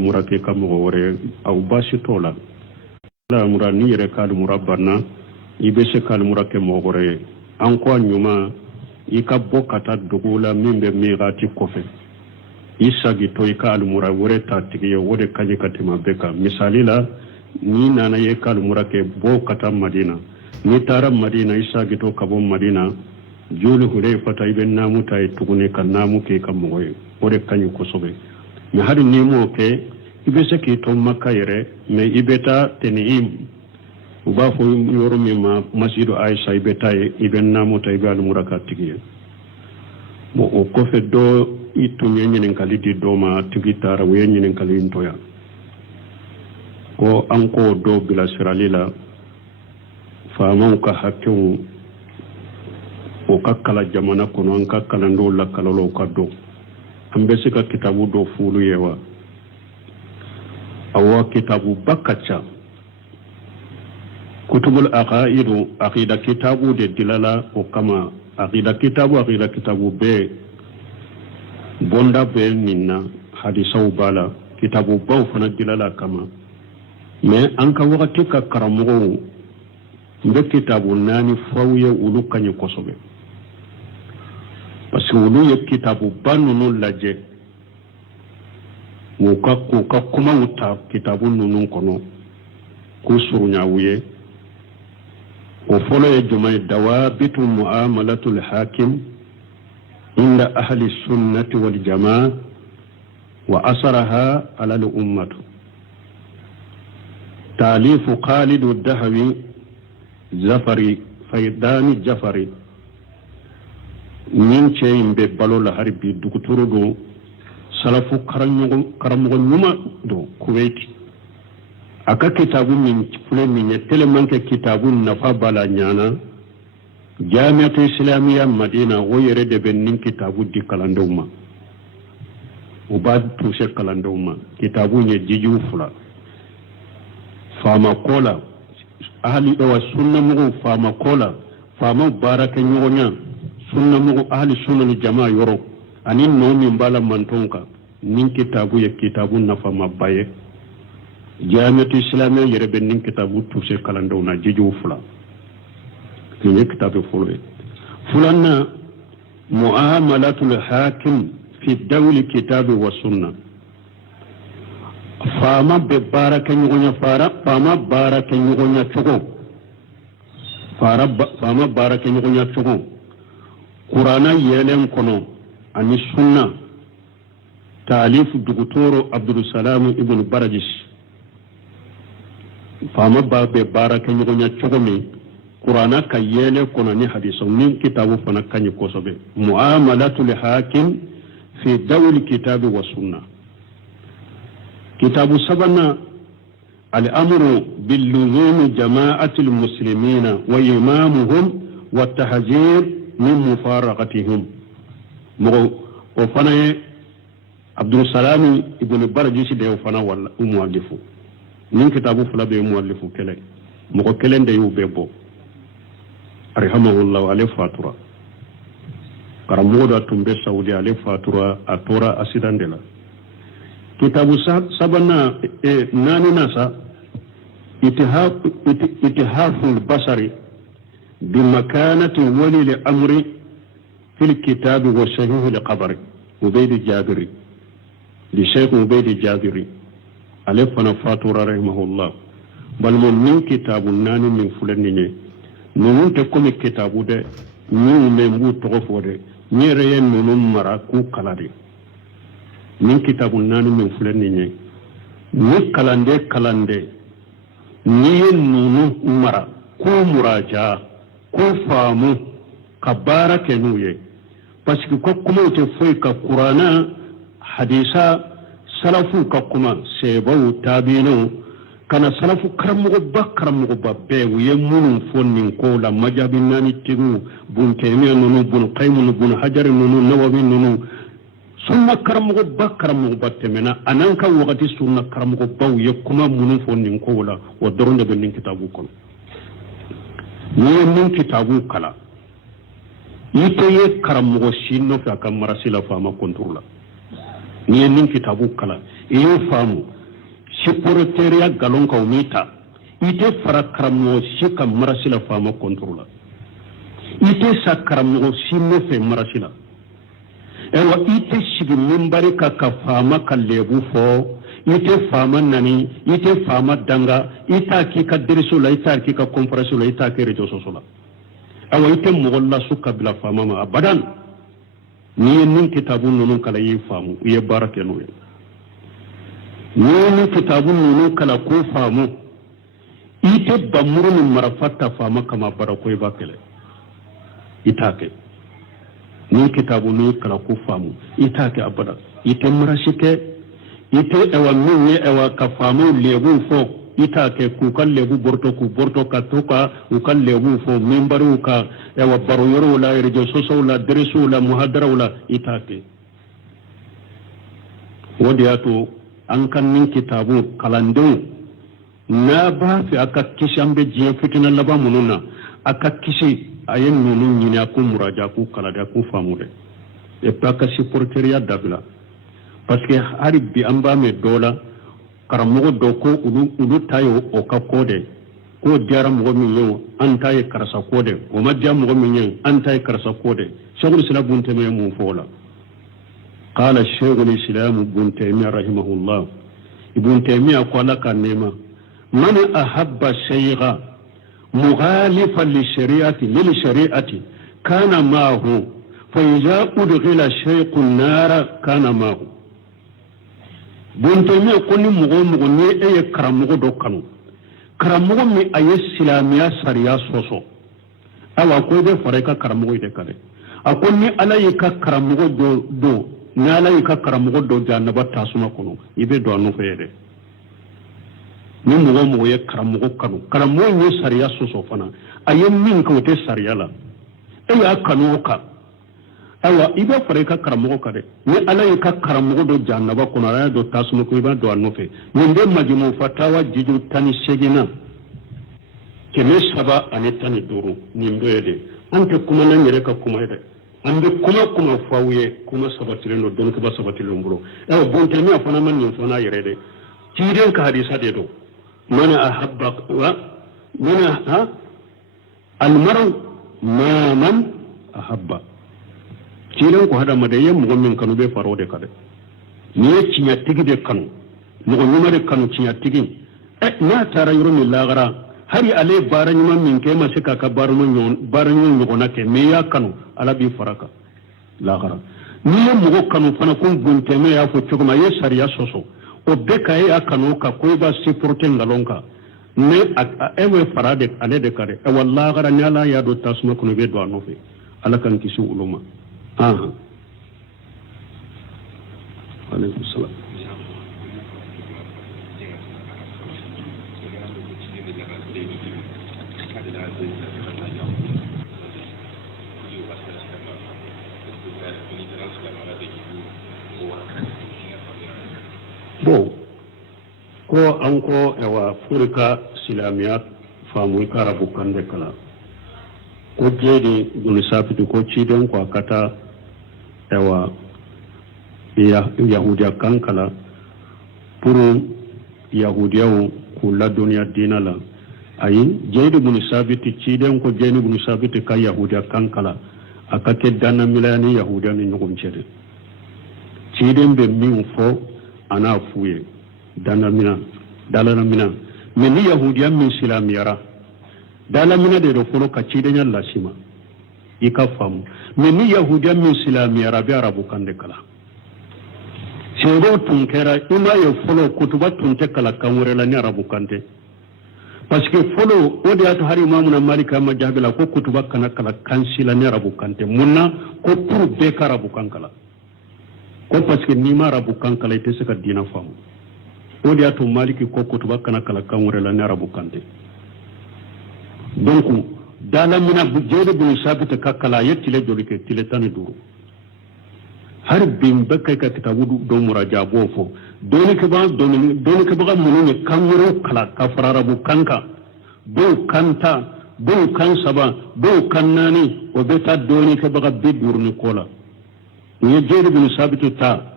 murake kam gore au bashi tola la murani yere kal murabana ibese kal murake mogore an ko nyuma ikabbo kata dugula mimbe mirati kofe isagi to ikal murawore tatiye wode kaje katima beka misalila ni nana ye kal murake bo kata madina ni tara madina isagi to kabo madina julu hure fata iben namu tay tugune kan namu ke kam moy wode kanyu kosobe mi hari ni mo ke ibese ki to makka yere me ibeta tenim uba fo yoro mi ma masjidu aisha ibeta iben namu tay gal muraka tigiye mo o ko fe do itu nyen kalidi do ma tigitara we nyen kalin toya ko anko do bila siralila fa man ka hakku o kakkala jamana kono an kakkala ndo la kalolo kaddo ambe sika kitabu do fulu yewa awa kitabu bakacha kutubul aqaidu aqida kitabu de dilala o kama aqida kitabu be bonda be minna hadisaw bala kitabu baw fana dilala kama mais an ka wakati ka karamogo mbe kitabu nani fawye ulu kanyi kosobe parce que ulu ye kitabu banunu laje ko kuma uta kitabu nunun kono ko surunyawuye o folo ye jumay dawabitu muamalatul hakim inda ahli sunnati wal jamaa wa asaraha ala al ummah تاليف خالد الدهوي زفري فيداني جفري من شيء ببالو لهربي دكتور دو سلفو كرمغو نما دو كويتي أكا كتابو من فلان من يتلمان كتابو نفا بالا نيانا جامعة إسلامية مدينة ويرد بنين كتابو دي كالاندوما وبعد توسي كالاندوما كتابو نجيجو فلا fama kola ahli wa sunna mugo fama kola fama baraka nyonya sunna mugo ahli sunna ni jamaa yoro ani no min bala mantonka nin kitabu ya kitabu na fama baye jamiatu islamiyya yere ben nin kitabu tuse kalando na jiju fula ni kitabu fulana muamalatul hakim fi dawli kitabi wa sunna fama be baraka nyonya fama baraka nyonya chugo fama baraka nyonya chugo qur'ana yelen kono ani sunna talif dugutoro abdul salam ibn barajis fama be baraka nyonya chugo mi qur'ana ka yele kono ni hadiso min kitabu fana kanyi kosobe muamalatul hakim fi dawli kitabi wa sunna كتاب سبنا الأمر باللزوم جماعة المسلمين وإمامهم والتحذير من مفارقتهم وفنا عبد السلام ابن برجيس ده وفنا ولا مؤلفه من كتابه فلا به مؤلفه كله مقولن ده يوبيبو رحمه الله عليه فاتورا كرمودا تنبه سعودي عليه فاتورا أتورا أسيدان دلا كتاب سبنا ناني ناسا اتهاف البصر بمكانة ولي الأمر في الكتاب والصحيح لقبر عبيد الجابري لشيخ عبيد الجابري عليه فنفاتور رحمه الله بل من كتاب ناني من فلانيني نمون تكون كتاب ده نمون ممو تغفو ده نيرين نمون مراكو كالادي min kitabu nani min fulani ne ni kalande ni nunu mara ko muraja ko famu ka barake nuye parce que ko kuma te foi ka qur'ana hadisa salafu ka kuma sebawu tabino kana salafu karamugo babbe wiye munun fonnin ko la majabin nani tigu bun taymiya nunu bun qayyim bun hajar nunu nawawi nunu sunna karamugo battemena anan kan wakati sunna karamugo baw ye kuma munun fonnin ko wala wa doronde be nin kitabu kon ni nin kitabu kala yite ye karamugo sinno fa kam marasila fa ma kontrola ni nin kitabu kala iyo famu secrétaire galon ka umita ite fara karamo shika marasila fama contrôle ite sakaramo sinne fe marasila ewa ite shigi mimbari ka fama kallebu fo ite fama nani ite fama danga ita ki ka diriso la ita ki ka conference la ita ki rejo sosola awa ite mogolla suka bila fama ma abadan ni nin kitabu nunu kala yi famu ye barake no ni kitabu nunu kala ko famu ite bamuru ni marafata fama kama barako ba kele itake ni kitabu ni kala ko famu itake abada ite marashike ite ewa minye ewa ka famu lebu fo itake ku kan lebu borto ka toka u kan lebu fo membaru ka ewa baroyoro la rejo soso la dresu la muhadara la itake wodiato an kan nin kitabu kalandeu na ba fi aka kishambe jiya fitina laba mununa aka kishi ayen nunu nyini aku muraja ku kalada ku famude e paka supporteria dabla parce que hari bi amba me dola karamogo do ko ulu tayo o ka kode ko diara mo mi yo an taye karasa kode o ma diam mo mi yen an taye karasa kode shaykhul islam ibn taymiyyah mu fola qala shaykhul islam ibn taymiyyah rahimahullah ibn taymiyyah qala kanema man ahabba shay'a مخالفا للشريعة كان معه فإذا أدخل الشيخ النار كان معه بنتمي كل مغو ني اي كرامغو دو كانو كرامغو مي اي اسلاميا سريا سوسو اوا كو دي فريكا كرامغو دي كاري اكون ني الايكا كرامغو دو نالايكا كرامغو دو جانبا تاسما كونو يبي دو انو فيده ni mogo ye karamogo kanu karamogo ye sariya soso fana aye min ka wote sariya la e ya kanu ka awa ibe fare ka karamogo ka de ni ala ye ka karamogo do jannaba kono ala do tasmu ko iba do anofe ni nde majmu fatawa jiju tani segina keme saba ane tani duru ni mbede anke kuma na nyere ka kuma de ande kuma fawye kuma sabatire no don ko ba sabatire mburo e bonte mi afana man ni fana yere de tiden ka hadisa de do من أحب المرء ما من أحب كيلان كو هذا مديم مغمن كانوا بفارو دي كده نيه تشيا تيغي دي كانوا مغنيما دي كانوا تشيا تيغي نا ترى يرون الله غرا هري عليه بارنيما من كما سكا كبارمون بارنيون نغوناكي ميا كانوا على بي فرaka لا غرا نيه مغو كانوا فانا كون بونتمي يا فو تشوما يساريا سوسو o beka e akano ka ko ba supporter ngalonka ne ewe farade ale de kare e wallahi gara nyala ya do tasma kuno be do anofe ala kan kisu uluma alaykum salam ko anko ewa furika silamiya famu karabu kande kala ko jedi guni safitu ko ciden ko kata ewa yahudiya kankala puru yahudiyawo kula duniya dinala ayi jedi guni safitu ciden ko jedi guni safitu ka yahudiya kankala akake dana milani yahudiya ni nyugum cede ciden be min fo ana fuye dalana mina men ni yahudiya min silamiyara dalamina de do folo ka cide nyalla sima ikafamu men ni yahudiya min silamiyara be arabu kande kala sero tun kera ima ye folo kutuba tun te kala kanwere la ni arabu kande parce que folo odi ato hari imamu na malika ma jabila ko kutuba kana kala kansila ni arabu kande munna ko pour be karabu kankala ko parce que ni ma arabu kankala ite se ka dina famu odi ato maliki ko kutuba kana kala kanwere la ni arabu kande donc dalamina bu jede bu sabita kakala yettile jolike tile tani duru har bin bakay ka kitabu do muraja bo fo doni ke ba munu ne kanwero kala ka farara bu kanka do kanta do kan saba do kannani o beta doni ke ba be durni kola ni jede bu sabita ta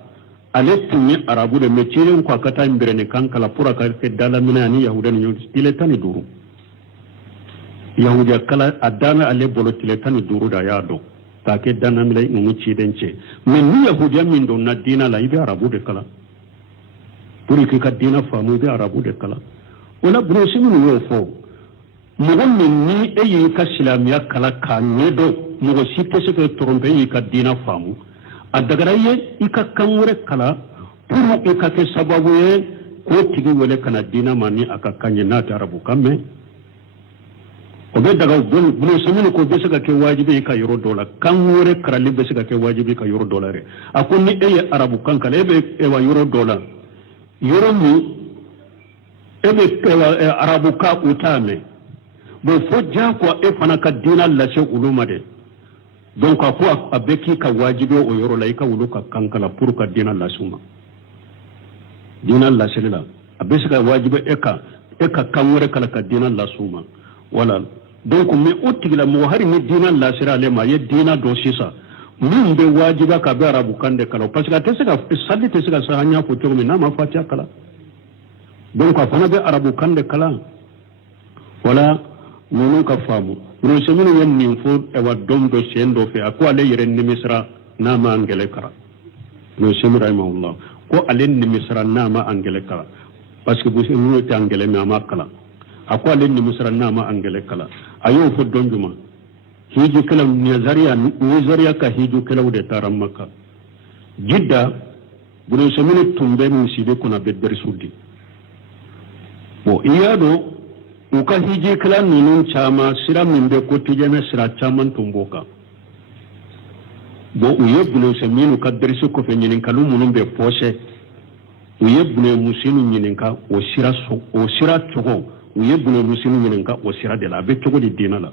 ale tunni arabu de metiren ko kata mbirene kankala pura ka ke dala minani yahudan yo tiletani duru yahudiya kala adana ale bolo tiletani duru da yado ta ke dana milai ngi cidenche men ni yahudiya min do na dina la ibe arabu de kala puri ke ka dina famu be arabu de kala wala brosimu yo fo mogo min ni e yi ka silamiya kala ka nyedo mogo si pese ke trompe yi ka dina famu adagara ye i ka kan wɛrɛ kala pour i ka kɛ sababu ye k'o tigi wele kana dina ma ni a ka kan ye n'a tɛ arabu kan mɛn o bɛ daga bulosɛmini ko bɛ se ka kɛ wajibi i ka yɔrɔ dɔ la kan wɛrɛ karali bɛ se ka kɛ wajibi i ka yɔrɔ dɔ la dɛ a ko ni e ye arabu kan kalan e bɛ yɔrɔ dɔ la yɔrɔ min e bɛ arabu kan o t'a mɛn bon fo diyagoya e fana ka dina lase olu ma dɛ donc a ko a bɛ k'i ka wajibi o yɔrɔ la i ka wulu ka kan kala pour ka dina las'u ma dina laseli la a bɛ se ka wajibi e ka kan wɛrɛ kala ka dina las'u ma wala donc mais o tigilamɔgɔ hali ni dina lasera ale ma a ye dina dɔ sisan min bɛ wajiba ka bɛ arabu kan de kala parce que a tɛ se ka sali tɛ se ka sa an y'a fɔ cogo min n'a ma fatiha kala donc a fana bɛ arabu kan de kala wala ninnu ka faamu Ruseminu ye nin fo ewa dom do sen do fe ko ale yere nimisra na ma angele kara Ruseminu rahimahullah ko ale nimisra na ma angele kara parce que bu sinu te angele ma ma kala ko ale nimisra na ma angele kala ayo fo dom juma hiji kala Nigeria ka hiji kala de taram makka jidda Ruseminu tumbe musibe kuna bedber sudi bo iyado uka hiji kala ninun chama sira mimbe kotijeme sira chaman tumboka bo uye bulo seminu ka derisi ko fe nyinin kalu munun be poshe uye bulo musinu nyinin ka o sira chogo uye bulo musinu nyinin ka o sira de la be chogo di dina la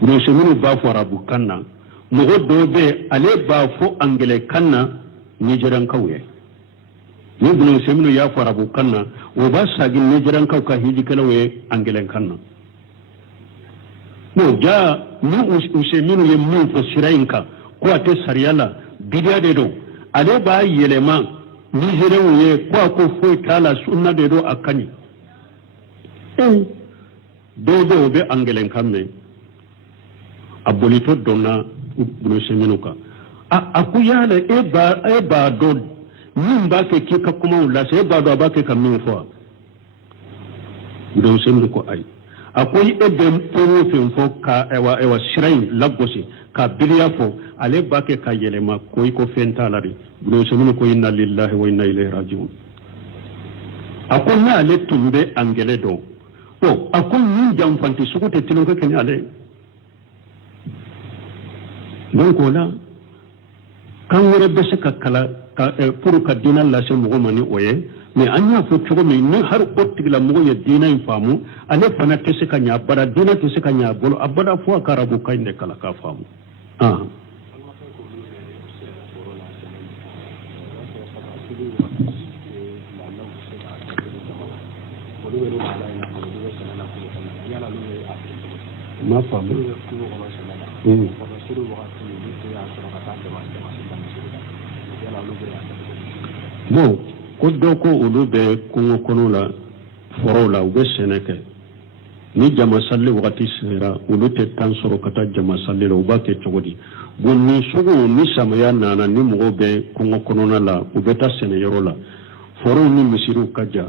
bulo seminu ba fo arabu kanna mogo do be ale ba fo angele kanna nigeran kawye ni bulo seminu ya fo arabu kanna o ba sagin nigeran kaw ka hiji kala we angelen kanna no ja ni useminu ye mun fo sirainka ko ate sariyala bidiya de do ale ba yelema nigeran ye ko fo kala sunna de do akani do be angelen kanne abolito donna bulo seminu ka akuyala e ba do min ba ke ki ka kuma wala sai ba da ba ke kan min fo don sai ko ai akwai ebe fin fo ka ewa shirain lagosi ka biliya fo ale ba ke ka yelema ko fenta lari don sai ko inna lillahi wa inna ilaihi raji'un akwai na ale tumbe angele do o akwai yin jamfanti suku te tilon ka ken ale don ko la kan wore be se ka kala pour ka dina lase mogo mani oye mais an y'a fo cogo min ni har o tigila mogo ye dina in faamu ale fana tɛ se ka ɲa bada dina tɛ se ka ɲa bolo a bada fo a ka arabu kan de kala ka faamu ma faamu bon ko dɔw ko olu bɛ kungo kɔnɔ la forow la u bɛ sɛnɛ kɛ ni jama salli wagati sera olu tɛ tan sɔrɔ ka taa jama salli la u b'a kɛ cogo di bon ni sugu ni samaya nana ni mɔgɔw bɛ kungo kɔnɔna la u bɛ taa sɛnɛyɔrɔ la forow ni misiriw ka ja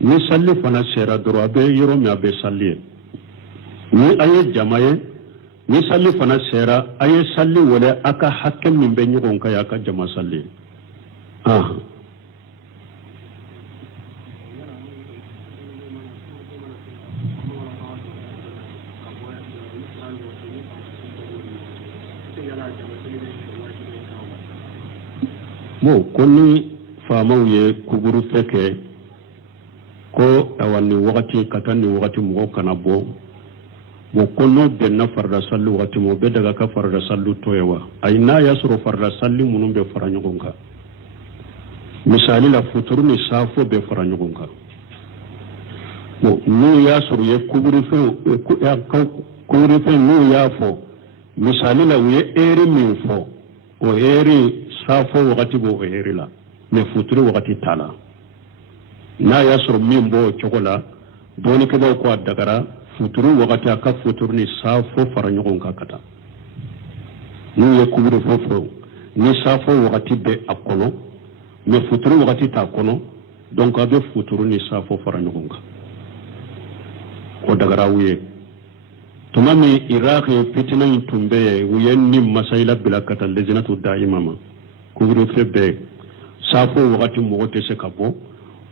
ni salli fana sera dɔrɔn a bɛ yɔrɔ min a bɛ salli ye ni a ye jama ye ni salli fana sera a ye salli wele a ka hakɛ min bɛ ɲɔgɔn kan a ka jama salli ye bon ko ni faamaw ye kuburu fɛ kɛ ko awa ni wagati ka taa ni wagati mɔgɔw kana bɔ bon ko n'o bɛnna farida salli wagati ma o bɛ daga ka farida salli to ye wa ayi n'a y'a sɔrɔ farida salli minnu bɛ fara ɲɔgɔn kan misali la futuru ni saafo bɛ fara ɲɔgɔn kan bon n'u y'a sɔrɔ u ye kuburufɛn n'u y'a fɔ misali la u ye heure min fɔ o heure saafo wagati b'o heure la me futuru wakati tala na ya soro min bo chokola doni ke do ko dagara futuru wakati aka futuru ni safo faranyogon ka kata ni ye kubure fofo ni safo wakati be akono me futuru wakati ta kono donc abe futuru ni safo faranyogon ka ko dagara wuye tumami iraqi fitina tumbe wuyen ni masaila bilakata lezinatu daimama kubure febe safo wakati mogote se kabo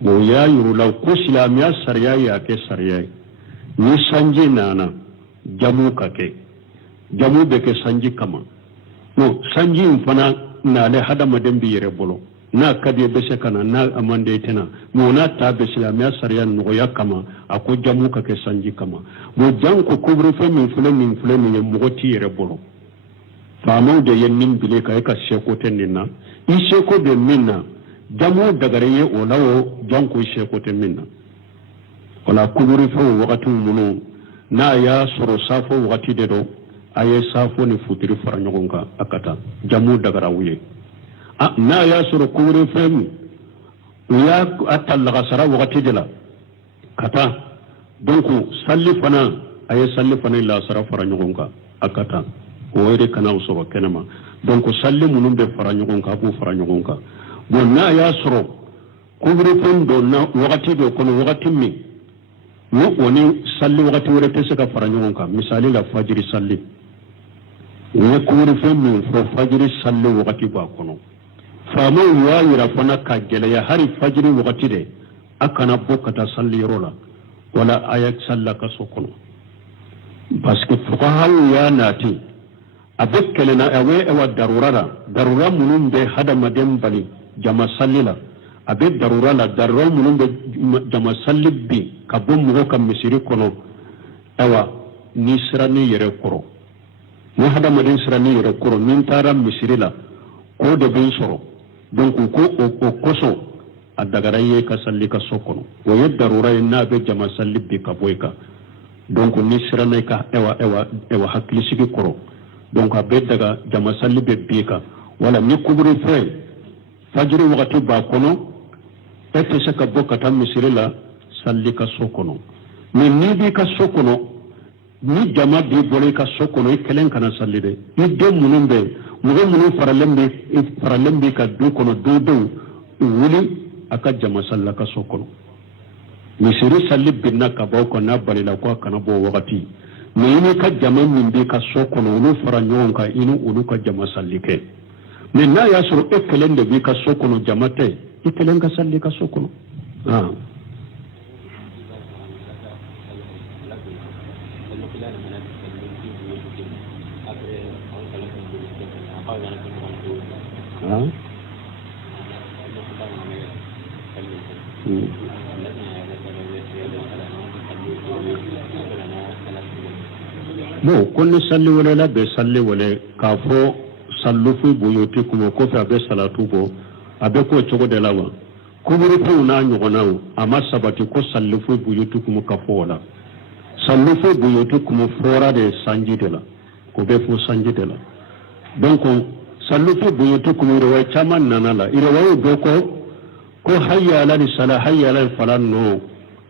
mo ya yurula ko silamiya sariya ya ke sariya ni sanji nana jamu kake jamu be ke sanji kama no sanji mfana na le hada madambi yere bolo na kadi be se kana na amande tena mo na ta be silamiya sariya no ya kama ako jamu kake sanji kama mo janko kubru fe min fule min mogoti yere bolo famo de yennim bile kay ka sheko tenina isheko be minna jamu dagareye olawo janko isheko te minna wala kuburi fa wakati munu na ya soro safo wakati dedo aye safo ni futiri faranyogonga akata jamu dagara wuye na ya soro kuburi fa ya atalla sara wakati dela kata donc salli fana aye salli fana la sara faranyogonga akata woyre kana usoro kenema donc salli munum be faranyogonga bu faranyogonga bon na ya soro kuburi fa do na wakati do kono wakati mi no woni salli wakati wore te saka faranyogon ka misali la fajiri salli ne kuuri femmi fo fajiri salli wakati ba kono famo wayira fana ka gele ya hari fajiri wakati de akana bokata salli rola wala ayat sallaka sokono parce que fuqaha ya nati abekele na awe ewa darura munum be hada madem bali jama sallila abe darura munum be jama sallibi kabum mo kam misiri kono ewa ni sirani yere koro ni hada madin sirani yere koro min tara misiri la ko de bin soro donc ko o koso adagara ye ka salli ka sokono wo ye darura na be jama sallibi ka boyka donc ni sirani ka ewa hakli sigi koro donc abe daga jama sallibi bika wala ni kubru fe fajri wakati ba kono ete saka bokata misiri la salli ka sokono mais ni bi ka sokono ni jama bi bole ka sokono ikelen kana salli de ni de munum be mugo munum faralembe ka do kono do wuli aka jama salla ka sokono misiri salli binna ka ba ko na balila ko kana bo wakati mais ni ka jama min bi ka sokono ulu faranyon ka inu ulu ka jama salli ke mais na ya soro ikelen de bi ka sokono jamate ikelen ka salli ka sokono bon kon salli wala la be salli wala ka fo sallufu buyuti kuma ko fa be salatu bo abe ko chogo de lawa kuburu fu na nyogonawo ama sabati ko sallufu buyuti kuma ka fo wala sallufu buyuti kuma fora de sanji de la ko be fo sanji de la donc sallufu buyuti kuma rewa chaman nanala irewa do ko hayya ala sala hayya ala fala no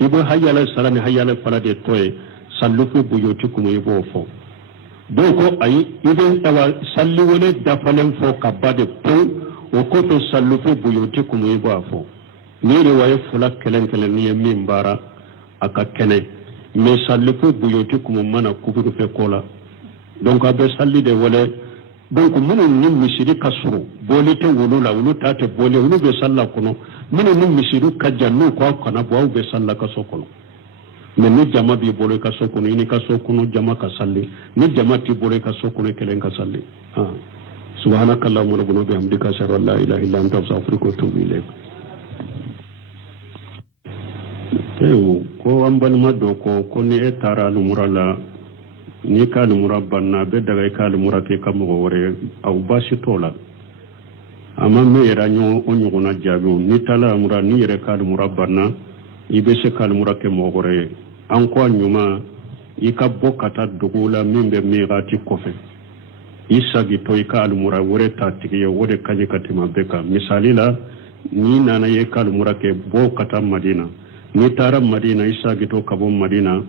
ibo hayya ala sala ni hayya ala fala de toy sallufu buyuti kuma ibo fo donc ay ibe tawa salli wala dafalen fo kabade po o ko to sallufu buyuti kuma ibo fo ni rewa fula kelen ni min bara aka kene mais sallufu buyuti kuma mana kuburu fe kola donc abe salli de wala donc munu ni misiri kasuru boli te wulula wulu tate boli wulu be salla kono munu ni misiri kajannu ko kana bo be salla kaso kono mais ni jama bi boli kaso kono ini kaso kono jama ka salli ni jama ti boli kaso kono kelen ka salli subhanakallahumma rabbana bihamdika ashhadu an la ilaha illa anta astaghfiruka wa atubu ilayk ko ambal maddo ko ni etara lumurala ni ka lumura banna be daga ka lumura ke kam go wore au bashi tola amma me era nyo onyo na jabu ni tala mura ni re ka lumura banna ibe se ka lumura ke mo gore an ko nyuma ika bokata dugula mimbe mirati kofe isa gi to ika lumura wore ta tigi wore kaje katima beka misali la ni nana ye kal murake bo kata madina ni tara madina isa gito kabo madina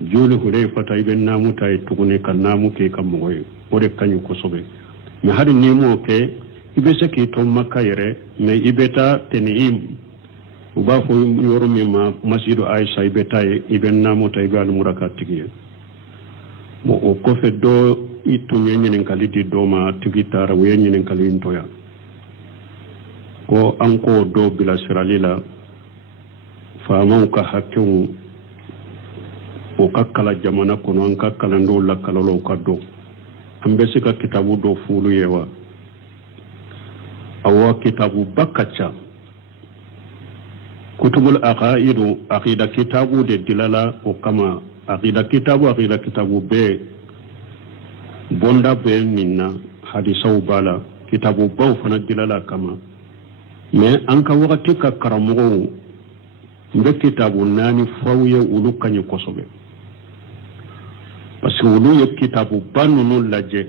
juli hure fata iben namu tay tugune kan namu ke kam moy ore kanyu ko sobe mi hadi ni mo ke ibe se ki to makka yere me ibeta tenim uba fo yoro mi ma masjidu aisha ibeta iben namu tay gal muraka tigiye mo o ko fe do itu nyen kalidi do ma tigitara we nyen kalin toya ko anko do bila siralila faamaw ka hakkew o kakkala jamana kono an kakkala ndo lakkalolo ka do an be sika kitabu do fulu yewa awa kitabu bakkaca kutubul aqaidu aqida kitabu de dilala o kama aqida kitabu be bonda be minna hadisaw bala kitabu baw fana dilala kama mais an ka wakati ka karamogo mbe kitabu nani fawye ulu kanyi kosobe parce que ulu ye kitabu banunu laje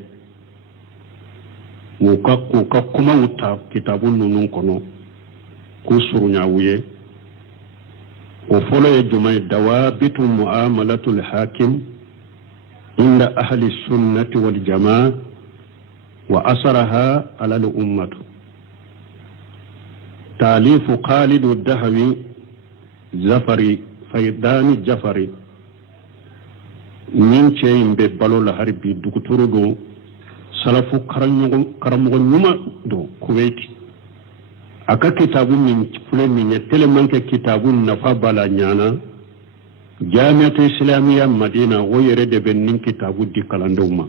uka kuma uta kitabu nunun kono kusurunya wuye o folo ye jumay dawabitu muamalatul hakim inda ahli sunnati wal jamaa wa asaraha ala al ummatu تاليف خالد الدهوي زفري فيدان جفري من شيء ببالو لهربي دكتور دو سلفو كرمو نما دو كويتي أكا كتابو من فلان من يتلمان كتابو نفا بالا نيانا جامعة إسلامية مدينة ويرد بنين كتابو دي كالاندوما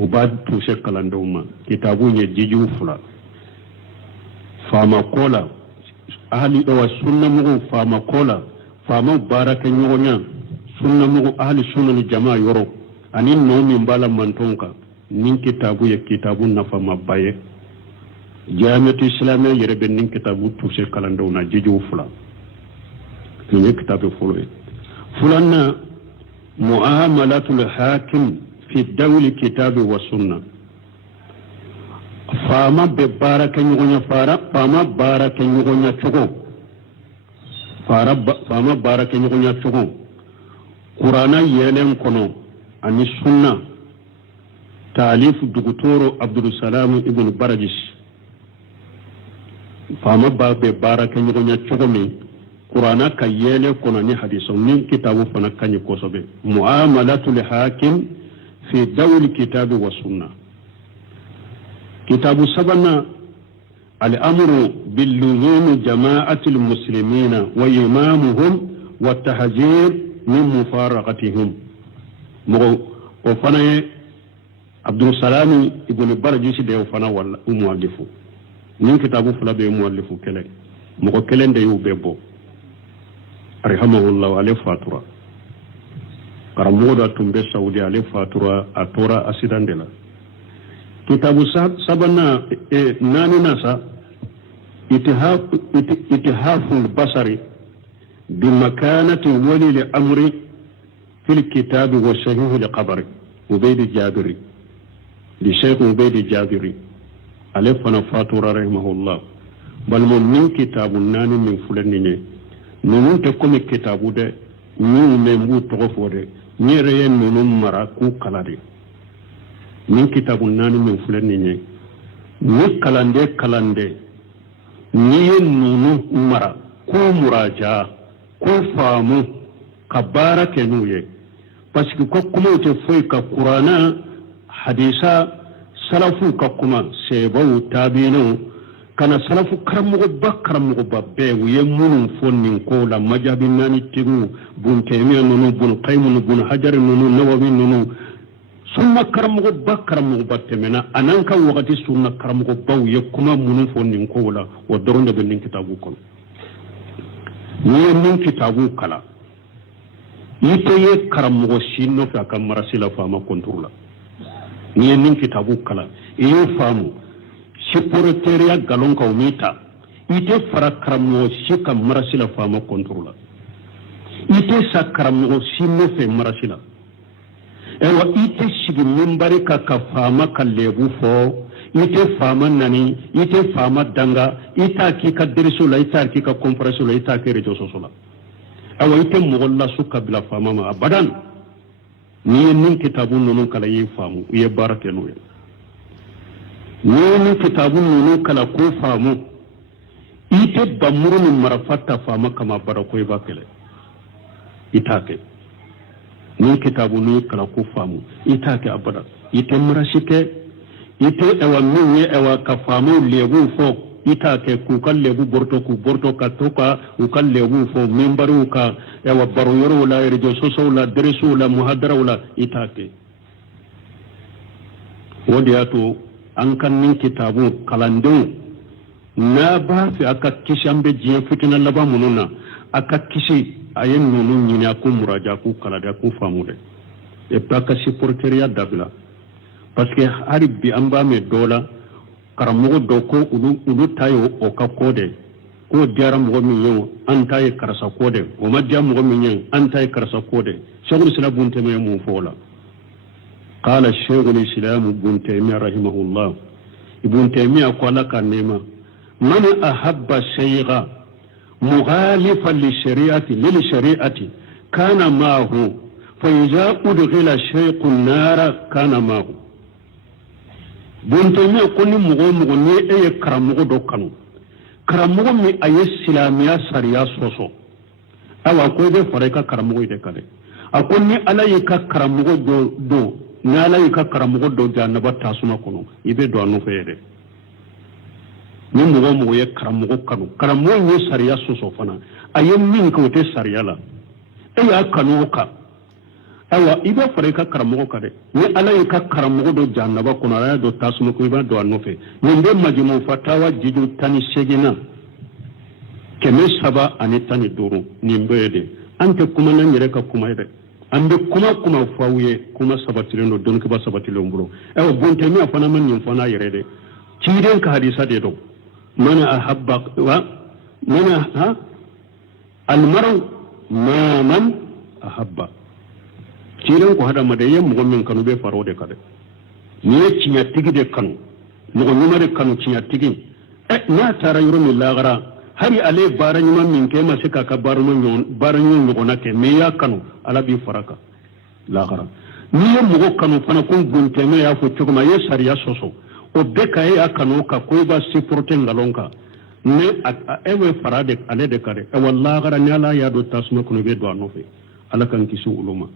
وبعد توسي كالاندوما كتابو يجيجو فلا fama kola ahli wa sunna mugo fama kola fama baraka nyonya sunna mugo ahli sunna ni jamaa yoro anin no min bala mantonka nin kitabu ya kitabu na fama baye jamiatu islamiyya yerebe nin kitabu tuse kalando na jiju fula ni kitabu fulana muamalatul hakim fi dawli kitabi wa sunna fama be baraka nyonya fama baraka nyonya chogo fama baraka nyonya chogo qur'ana yelen kono ani sunna talif dugutoro abdul salam ibn barajis fama be baraka nyonya chogo mi qur'ana ka yele kono ni hadiso min kitabu fana kanyi kosobe muamalatul hakim fi dawli kitabi wa sunna كتاب سبنا الأمر باللزوم جماعة المسلمين وإمامهم والتحذير من مفارقتهم وفنا عبد السلام ابن برجيس ده وفنا ولا مؤلفه من كتابه فلا به مؤلفه كله مغو كلن ده يوبيبو رحمه الله عليه فاتورا كرمودا تمبي سعودي عليه فاتورا أتورا أسيدان دلا كتاب سبنا ناني ناسا اتهاف البصر بمكانة ولي الأمر في الكتاب والصحيح لقبر عبيد الجابري لشيخ عبيد الجابري عليه فنفاتورا رحمه الله بل من كتاب ناني من فلنيني نمون تكون كتاب ده نيو ممبو تغفو ده نيرين نمون مراكو كالاري min kitabu nani min fulani ne ni kalande ni yin nunu mara ko muraja ko famu ka barake nuye parce que ko kuma te foi ka qur'ana hadisa salafu ka kuma sebawu tabino kana salafu karamugo babbe wiye munun fonnin ko la majabin nani tigu bun taymiya nunu bun qaymun bun hajar nunu nawawi nunu sunna karamugo battemena ananka wakati sunna karamugo baw ye kuma munun fonnin ko la wa doronde be nin kitabu kono ni nin kitabu kala ite ye karamugo sinno fa kam marasila fama kontrola ni nin kitabu kala iyo famu siporteria galon ka umita ite fara karamugo sika marasila fama kontrola ite sa karamugo sinno fe marasila ewa ite sigi mimbari ka fama ka lebu fo ite fama nani ite fama danga ita ki ka deriso la ita ki ka kompreso la ita ki rejo sosola awa ite mogolla suka bila fama ma abadan ni nin kitabun nunu kala yi famu ye barake no ni nin kitabun nunu kala ko famu ite bamuru min marafata fama kama barako ba kele itake ni kitabun nunu kala ko famu itake abada ite marashike ite ewa minye ewa ka famu lebu fo itake ku kal lebu borto ka toka u kal lebu fo membaru ka ewa baroyoro la rejo soso la deresu la muhadara la itake wodiato an kan nin kitabu kalandun na ba fi aka kishambe jiya fitina laba mununa aka kishi ayen nunu nyina ku muraja ku kalada ku famude e paka supporteria dabla parce que hari bi an ba me dola karamogo do ko ulu tayo o ka kode ko diara mo min yo an tayi karasa kode o ma diara mo min yo an tayi karasa kode shaykhul islam ibn taymiyyah mu fola qala shaykhul islam ibn taymiyyah rahimahullah ibn taymiyyah qala kanema man ahabba shay'a mughalifan lil shari'ati kana ma'hu fa idza udghila shaykhun nara kana ma'hu bunte ko ni mugo ni e karamugo do kanu karamugo mi aye silamiya sariya soso awa ko de fare ka karamugo de kale akon ni alayi ka karamugo do na alayi ka karamugo do janaba tasuma kono ibe do anu fere ni mugo ye karamugo kanu karamugo ni sariya soso fana aye min ko te sariya la e ya kanu ka awa ibe fare ka karamugo kade ni alayi ka karamugo do jannaba kono ala do tasuma ko iba do anofe nyinde majmu fatawa jiju tani segina keme saba ani tani duru nimbede ante kuma nan yere ka kuma ide ande kuma fawuye kuma sabatilendo don ka sabatilo mbulo awa bonte mi afana man nyim fana yere de ciden ka hadisa de do mana ahabba wa mana ha almaru ma man ahabba ciren ko hada madayen mo min kanu be faro de kade ni cinya tigi de kanu mo nyuma de kanu cinya tigi na tara yuro mi lagara hari ale baranyuma min ke masika ka baranyon ngona ke me ya kanu ala bi faraka lagara ni mo kanu fana ko gunte me ya fo chugma ye sariya soso o be ka ya kanu ka ko ba supporter ngalonka ne ewe farade ale de kade e wallahi gara ni ala ya do tasma kuno be do anofe ala kan kisu uluma